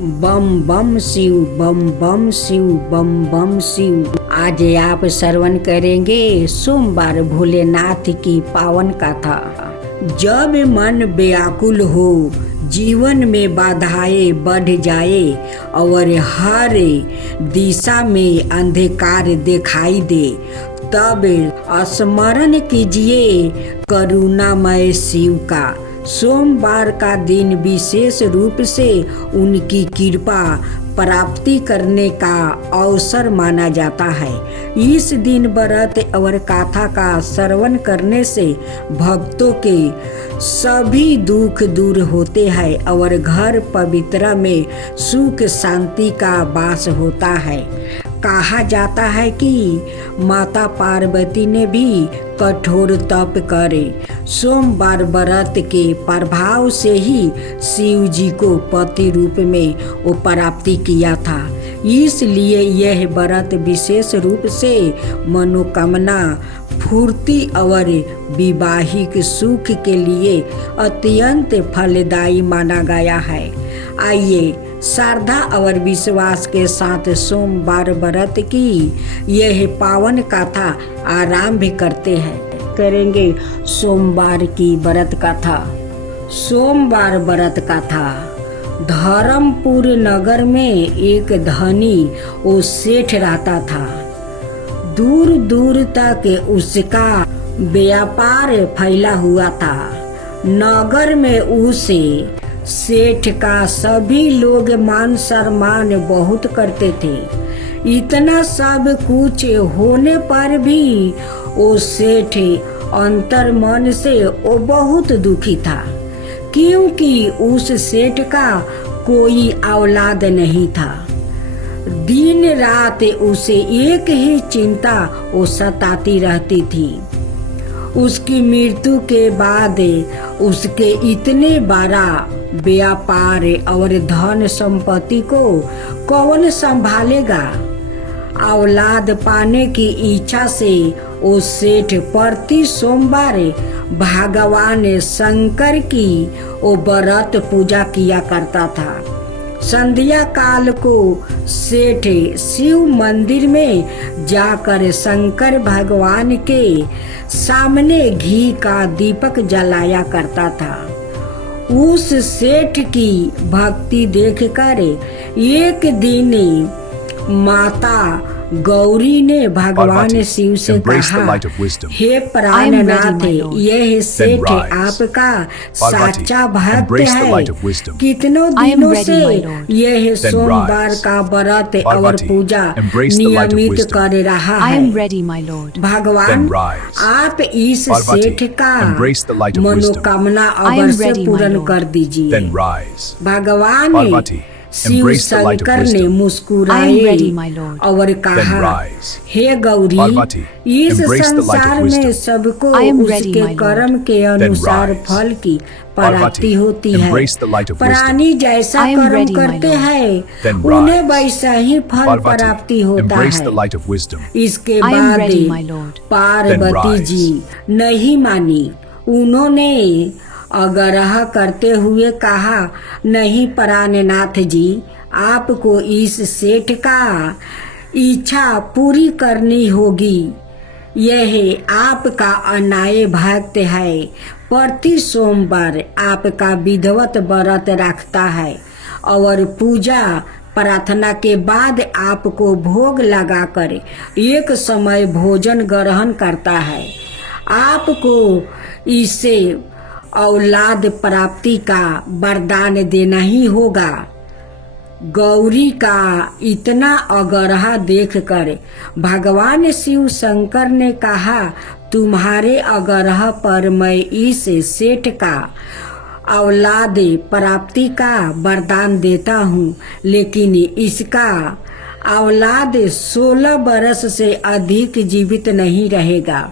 बम बम शिव, बम बम शिव, बम बम शिव। आज आप श्रवण करेंगे सोमवार भोलेनाथ की पावन कथा। जब मन व्याकुल हो, जीवन में बाधाएं बढ़ जाए और हर दिशा में अंधकार दिखाई दे, तब स्मरण कीजिए करुणामय शिव का। सोमवार का दिन विशेष रूप से उनकी कृपा प्राप्ति करने का अवसर माना जाता है। इस दिन व्रत और कथा का श्रवण करने से भक्तों के सभी दुख दूर होते हैं और घर पवित्र में सुख शांति का वास होता है। कहा जाता है कि माता पार्वती ने भी कठोर तप करे सोमवार व्रत के प्रभाव से ही शिव जी को पति रूप में वो प्राप्ति किया था। इसलिए यह व्रत विशेष रूप से मनोकामना पूर्ति और वैवाहिक सुख के लिए अत्यंत फलदायी माना गया है। आइए श्रद्धा और विश्वास के साथ सोमवार व्रत की यह पावन कथा आरंभ करते हैं। करेंगे सोमवार की व्रत कथा। सोमवार व्रत कथा। धर्मपुर नगर में एक धनी वो सेठ रहता था। दूर दूर तक उसका व्यापार फैला हुआ था। नगर में उसे सेठ का सभी लोग मान सम्मान बहुत करते थे। इतना सब कुछ होने पर भी वो सेठ अंतर मन से वो बहुत दुखी था, क्योंकि उस सेठ का कोई औलाद नहीं था। दिन रात उसे एक ही चिंता वो सताती रहती थी। उसकी मृत्यु के बाद उसके इतने बड़ा व्यापार और धन संपत्ति को कौन संभालेगा। औलाद पाने की इच्छा से वो सेठ प्रति सोमवार भगवान शंकर की वो व्रत पूजा किया करता था। संध्या काल को सेठ शिव मंदिर में जाकर शंकर भगवान के सामने घी का दीपक जलाया करता था। उस सेठ की भक्ति देखकर एक दिन माता गौरी ने भगवान शिव से कहा, हे प्राणनाथ, यह सेठ आपका साचा भक्त है। कितनों दिनों से यह सोमवार का व्रत और पूजा नियमित कर रहा है। भगवान आप इस सेठ का मनोकामना अवश्य पूर्ण कर दीजिए। भगवान शिव शंकर ने मुस्कुराए और कहा, हे गौरी, इस संसार में सबको उसके कर्म के अनुसार फल की प्राप्ति होती है। प्राणी जैसा कर्म करते हैं उन्हें वैसा ही फल प्राप्ति होता है। इसके बाद पार्वती जी नहीं मानी। उन्होंने आग्रह करते हुए कहा, नहीं प्राणनाथ जी, आपको इस सेठ का इच्छा पूरी करनी होगी। यह आपका अन्याय भक्त है। प्रति सोमवार आपका विधिवत व्रत रखता है और पूजा प्रार्थना के बाद आपको भोग लगाकर एक समय भोजन ग्रहण करता है। आपको इसे औलाद प्राप्ति का वरदान देना ही होगा। गौरी का इतना आग्रह देखकर भगवान शिव शंकर ने कहा, तुम्हारे आग्रह पर मैं इस सेठ का औलाद प्राप्ति का वरदान देता हूँ, लेकिन इसका औलाद 16 वर्ष से अधिक जीवित नहीं रहेगा।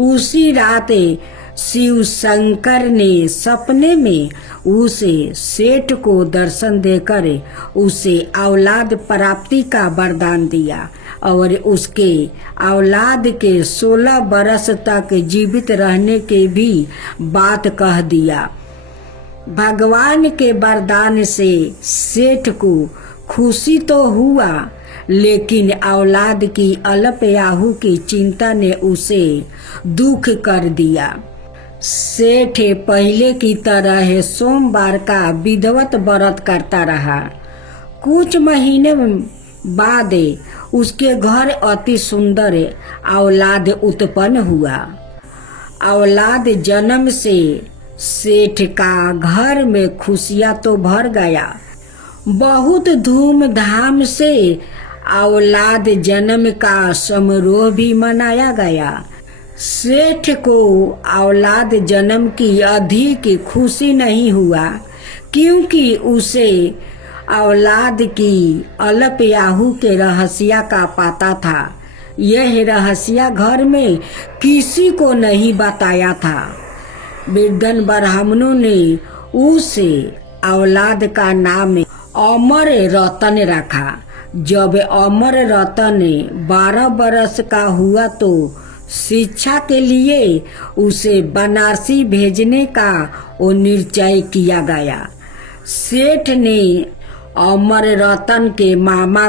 उसी रात शिव शंकर ने सपने में उसे सेठ को दर्शन देकर उसे औलाद प्राप्ति का वरदान दिया और उसके औलाद के 16 वर्ष तक जीवित रहने के भी बात कह दिया। भगवान के वरदान से सेठ को खुशी तो हुआ, लेकिन औलाद की अल्पयाहु की चिंता ने उसे दुख कर दिया। सेठ पहले की तरह सोमवार का विधिवत व्रत करता रहा। कुछ महीने बाद उसके घर अति सुंदर औलाद उत्पन्न हुआ। औलाद जन्म से सेठ का घर में खुशियां तो भर गया। बहुत धूमधाम से औलाद जन्म का समारोह भी मनाया गया। सेठ को औलाद जन्म की अधिक खुशी नहीं हुआ, क्योंकि उसे औलाद की अल्पयाहु के रहस्य का पता था। यह रहस्य घर में किसी को नहीं बताया था। वृद्धन ब्राह्मणों ने उस औलाद का नाम अमर रतन रखा। जब अमर रतन 12 बरस का हुआ तो शिक्षा के लिए उसे बनारसी भेजने का वो निश्चय किया गया। सेठ ने अमर रतन के मामा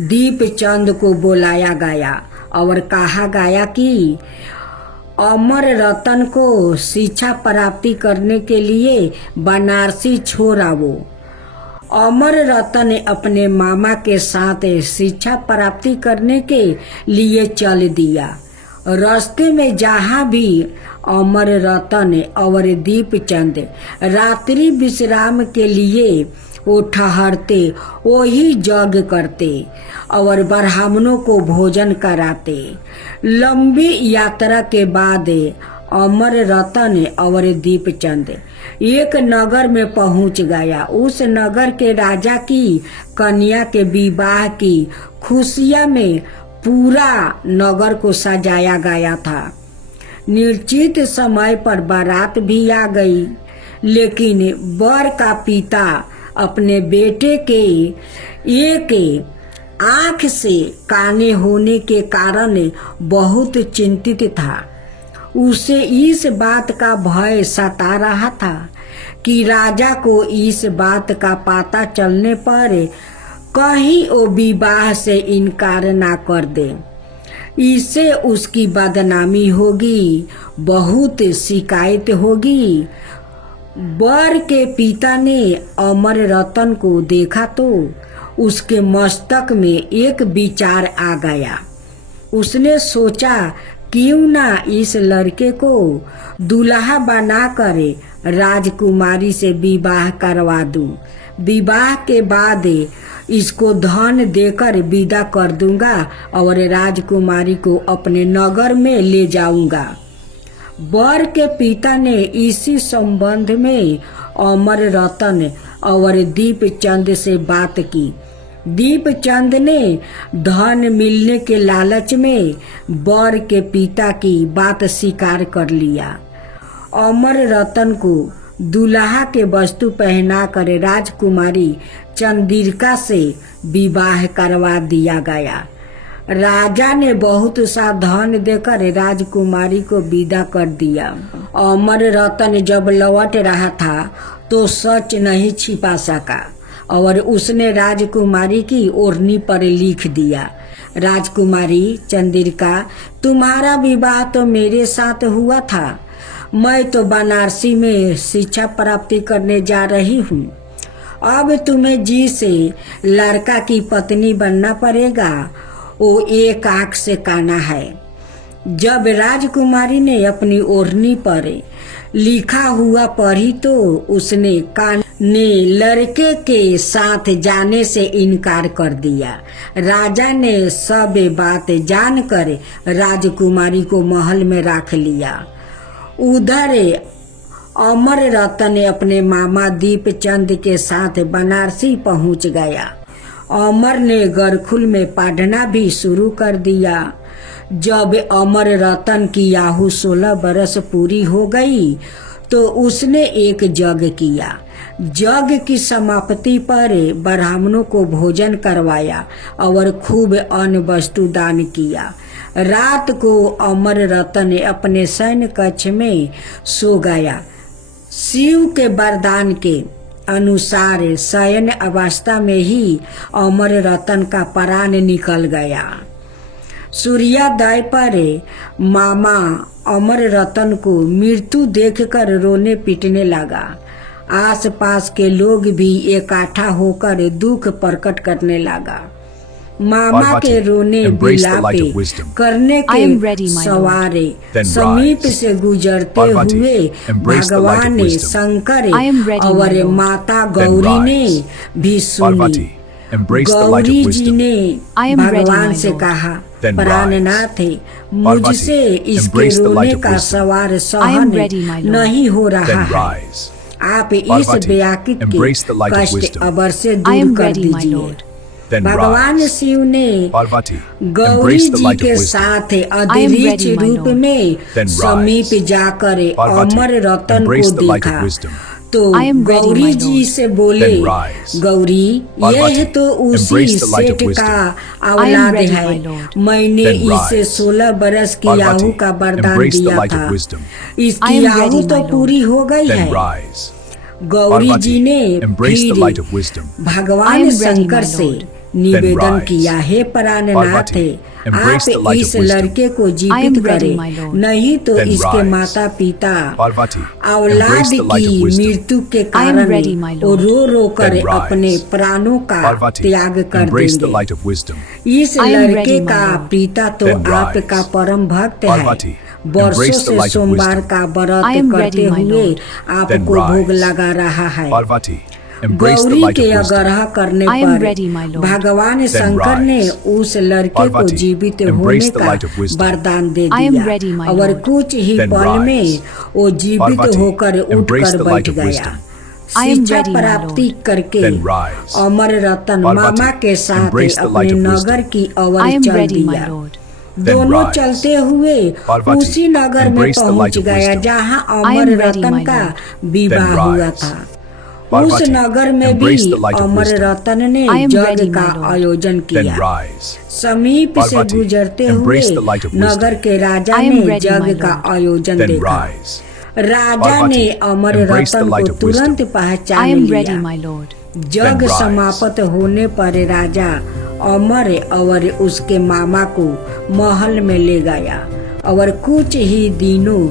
दीपचंद को बुलाया गया और कहा गया कि अमर रतन को शिक्षा प्राप्ति करने के लिए बनारसी छोड़ाओ। अमर रतन अपने मामा के साथ शिक्षा प्राप्ति करने के लिए चल दिया। रास्ते में जहाँ भी अमर रतन और दीपचंद रात्रि विश्राम के लिए वो ठहरते, वही यज्ञ करते और ब्राह्मणों को भोजन कराते। लंबी यात्रा के बाद अमर रतन और दीपचंद एक नगर में पहुंच गया। उस नगर के राजा की कन्या के विवाह की खुशियां में पूरा नगर को सजाया गया था। निश्चित समय पर बारात भी आ गई, लेकिन वर का पिता अपने बेटे के एक आंख से काने होने के कारण बहुत चिंतित था। उसे इस बात का भय सता रहा था कि राजा को इस बात का पता चलने पर कहीं वो विवाह से इनकार ना कर दे। इससे उसकी बदनामी होगी, बहुत शिकायत होगी। वर के पिता ने अमर रतन को देखा तो उसके मस्तक में एक विचार आ गया। उसने सोचा, क्यों ना इस लड़के को दूल्हा बनाकर राजकुमारी से विवाह करवा दूं। विवाह के बाद इसको धन देकर विदा कर दूंगा और राजकुमारी को अपने नगर में ले जाऊंगा। वर के पिता ने इसी संबंध में अमर रतन और दीपचंद से बात की। दीपचंद ने धन मिलने के लालच में वर के पिता की बात स्वीकार कर लिया। अमर रतन को दूल्हा के वस्तु पहनाकर राजकुमारी चंद्रिका से विवाह करवा दिया गया। राजा ने बहुत सा धन देकर राजकुमारी को विदा कर दिया। अमर रतन जब लौट रहा था तो सच नहीं छिपा सका और उसने राजकुमारी की ओढ़नी पर लिख दिया, राजकुमारी चंद्रिका, तुम्हारा विवाह तो मेरे साथ हुआ था। मैं तो बनारसी में शिक्षा प्राप्ति करने जा रही हूँ। अब तुम्हें जिस लड़का की पत्नी बनना पड़ेगा वो एक आंख से काना है। जब राजकुमारी ने अपनी ओढ़नी पर लिखा हुआ पढ़ी तो उसने कान ने लड़के के साथ जाने से इनकार कर दिया। राजा ने सब बात जानकर राजकुमारी को महल में रख लिया। उधर अमर रतन अपने मामा दीपचंद के साथ बनारसी पहुंच गया। अमर ने गुरुकुल में पढ़ना भी शुरू कर दिया। जब अमर रतन की आयु 16 बरस पूरी हो गई तो उसने एक यज्ञ किया। यज्ञ की समाप्ति पर ब्राह्मणों को भोजन करवाया और खूब अन्न वस्तु दान किया। रात को अमर रतन अपने शयन कक्ष में सो गया। शिव के वरदान के अनुसार शयन अवस्था में ही अमर रतन का प्राण निकल गया। सूर्योदय पर मामा अमर रतन को मृत्यु देखकर रोने पीटने लगा। आसपास के लोग भी इकट्ठा होकर दुख प्रकट करने लगा। मामा के रोने बिलापे करने के सवारे समीप से गुजरते हुए भगवान शंकर और माता गौरी ने भी सुनी। गौरी जी ने भगवान से कहा, प्राणनाथ, मुझसे इसके रोने का सवार सहन नहीं हो रहा है। आप इस व्याकुल के कष्ट अबर से दूर कर दीजिए। भगवान शिव ने गौरी जी के साथ अदृश्य रूप में समीप जाकर अमर रतन को देखा तो गौरी जी से बोले, गौरी, यह तो उसी सेठ का औलाद है। मैंने इसे 16 बरस की आयु का वरदान दिया था। इसकी आयु तो पूरी हो गई है। गौरी जी ने फिर भगवान शंकर से निवेदन किया, हे प्राणनाथ, आप इस लड़के को जीवित करें, नहीं तो इसके माता पिता औलाद की मृत्यु के कारण रो रो कर अपने प्राणों का त्याग कर देंगे। इस लड़के का पिता तो आपका परम भक्त है। वर्षों से सोमवार का व्रत करते हुए आपको भोग लगा रहा है। गौरी के आग्रह करने पर भगवान शंकर ने उस लड़के को जीवित होने का वरदान दे दिया और कुछ ही पल में वो जीवित होकर उठकर बैठ गया। शिक्षा प्राप्ति करके अमर रतन मामा के साथ अपने नगर की ओर चल दिया। दोनों चलते हुए उसी नगर में पहुंच गया जहां अमर रतन का विवाह हुआ था। उस नगर में भी अमर रतन ने यज्ञ का आयोजन किया। समीप से गुजरते हुए नगर के राजा ने यज्ञ का आयोजन देखा। राजा ने अमर रतन को तुरंत पहचान लिया। यज्ञ समाप्त होने पर राजा अमर और उसके मामा को महल में ले गया और कुछ ही दिनों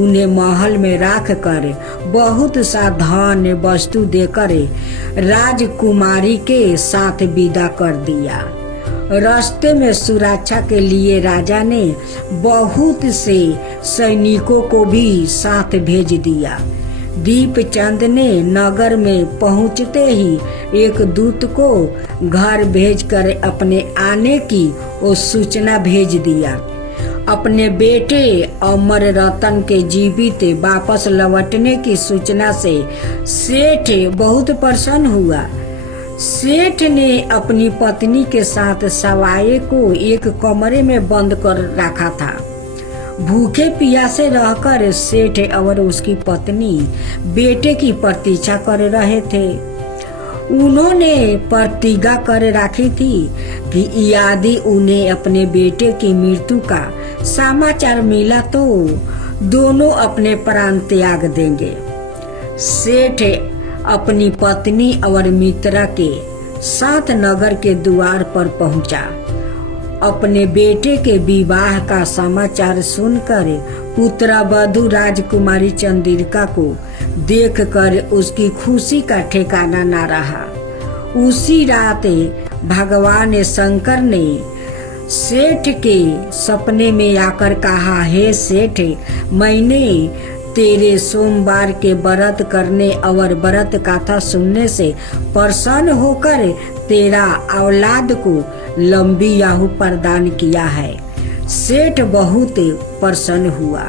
उन्हें महल में रख कर बहुत सा धन वस्तु देकर राजकुमारी के साथ विदा कर दिया। रास्ते में सुरक्षा के लिए राजा ने बहुत से सैनिकों को भी साथ भेज दिया। दीपचंद ने नगर में पहुंचते ही एक दूत को घर भेजकर अपने आने की वो सूचना भेज दिया। अपने बेटे अमर रतन के जीवित वापस लौटने की सूचना से सेठ बहुत प्रसन्न हुआ। सेठ ने अपनी पत्नी के साथ सवाई को एक कमरे में बंद कर रखा था। भूखे प्यासे रहकर सेठ और उसकी पत्नी बेटे की प्रतीक्षा कर रहे थे। उन्होंने प्रतिज्ञा कर रखी थी कि यदि उन्हें अपने बेटे की मृत्यु का समाचार मिला तो दोनों अपने प्राण त्याग देंगे। सेठ अपनी पत्नी और मित्रा के साथ नगर के द्वार पर पहुंचा। अपने बेटे के विवाह का समाचार सुनकर पुत्रवधू राजकुमारी चंद्रिका को देखकर उसकी खुशी का ठिकाना न रहा। उसी रात भगवान शंकर ने सेठ के सपने में आकर कहा, हे सेठ, मैंने तेरे सोमवार के व्रत करने और व्रत कथा सुनने से प्रसन्न होकर तेरा औलाद को लंबी आयु प्रदान किया है। सेठ बहुत प्रसन्न हुआ।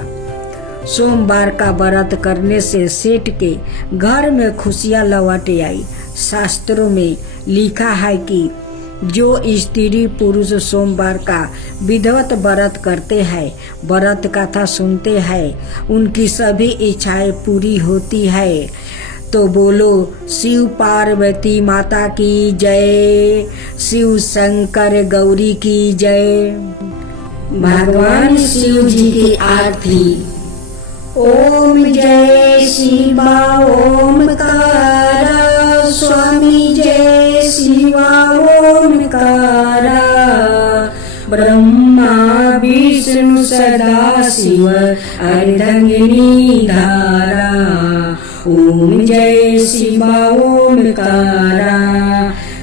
सोमवार का व्रत करने से सेठ के घर में खुशियां लौट आई। शास्त्रों में लिखा है कि जो स्त्री पुरुष सोमवार का विधिवत व्रत करते हैं, व्रत कथा सुनते हैं, उनकी सभी इच्छाएं पूरी होती है। तो बोलो शिव पार्वती माता की जय, शिव शंकर गौरी की जय। भगवान शिव जी की आरती। ओम जय शिवा ओमकारा, स्वामी जय शिवा ओमकारा। ब्रह्मा विष्णु सदा शिव अर्धंगिनी धारा। ओम जय शिवा ओमकारा।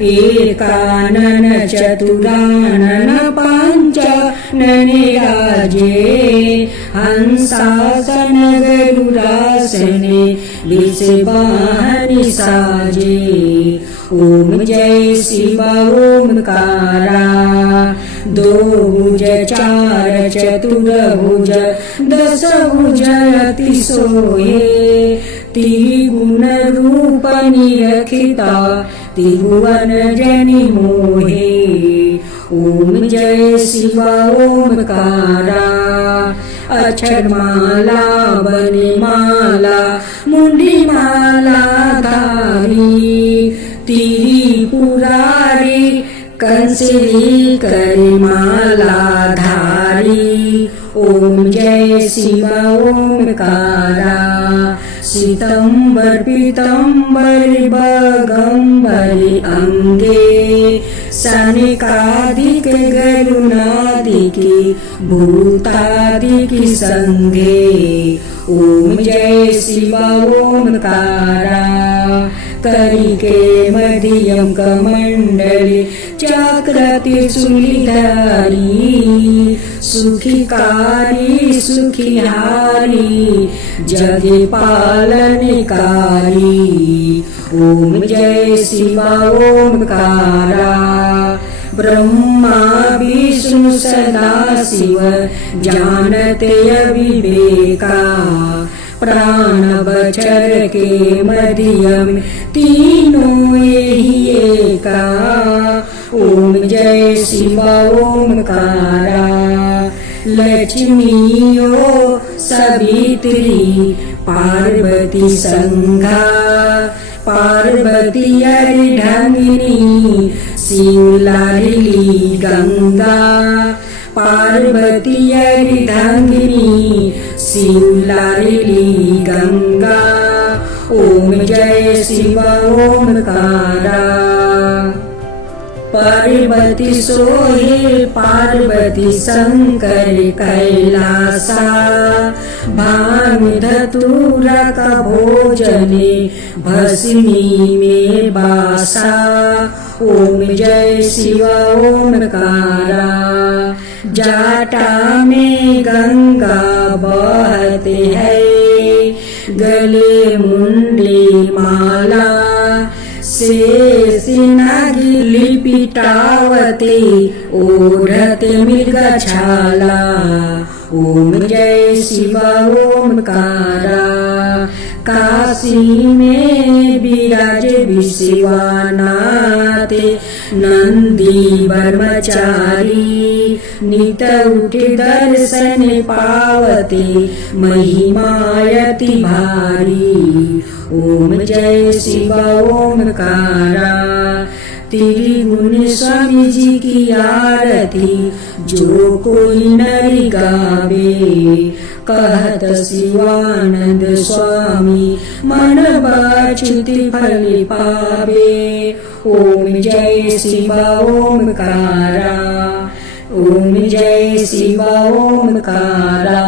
एकानन चतुरानन पंचानन राजे, हंसासन गरुडासने विषवाहनि साजे। ओम जय शिवा ओमकारा। दो भुज चार चतुर्भुज दस भुज अति सोहे, त्रिगुण रूप निरखिता त्रिभुवन जनि मोहे। ओम जय शिवा ओमकारा। अक्षरमाला बनिमाला मुंडी माला धारी, त्रिपुरारी कंसरी करिमाला धारी। ओम जय शिवा ओमकारा। सितंबर पीतंबर बगंबरी अंगे, सनिकादिक गरुणादिकी भूतादिकी संगे। ओम जय शिवा ओमकारा। करिके मध्यम कमंडली चक्रति सुलिधारी, सुखिकारी सुखिहारी जगे पालनकारी। ओम जय शिवा ओमकारा। ब्रह्मा विष्णु सदा शिव जानते अविवेका, प्राण बचर के मध्यम तीनों यही एका। ओम जय शिवा ओमकारा। लक्ष्मीयो सवित्री पार्वती संघा, पार्वती अर्धांगिनी शिवलाली गंगा। पार्वती अर्धांगिनी शिवलाली गंगा। ओम जय शिवा ओमकारा। पार्वती सोहे पार्वती शंकर कैलासा, भानु धतूरा का भोजने भस्मी में बासा। ओम जय शिवा ओमकारा। जाटा में गंगा बहते है, गले मुंडली माला शेष नागी लिपिटावते ओढ़ते मृगछाला। ओम जय शिवा ओमकारा। काशी में विराज विश्वनाथे नंदी ब्रह्मचारी, नित उठे दर्शन पावते महिमायति भारी। ओम जय शिवा ओमकारा। त्रिगुण स्वामी जी की आरती जो कोई नर गावे, कहत शिवानंद स्वामी मन बाछुति फल पावे। ओम जय शिवा ओमकारा। ओम जय शिवा ओमकारा।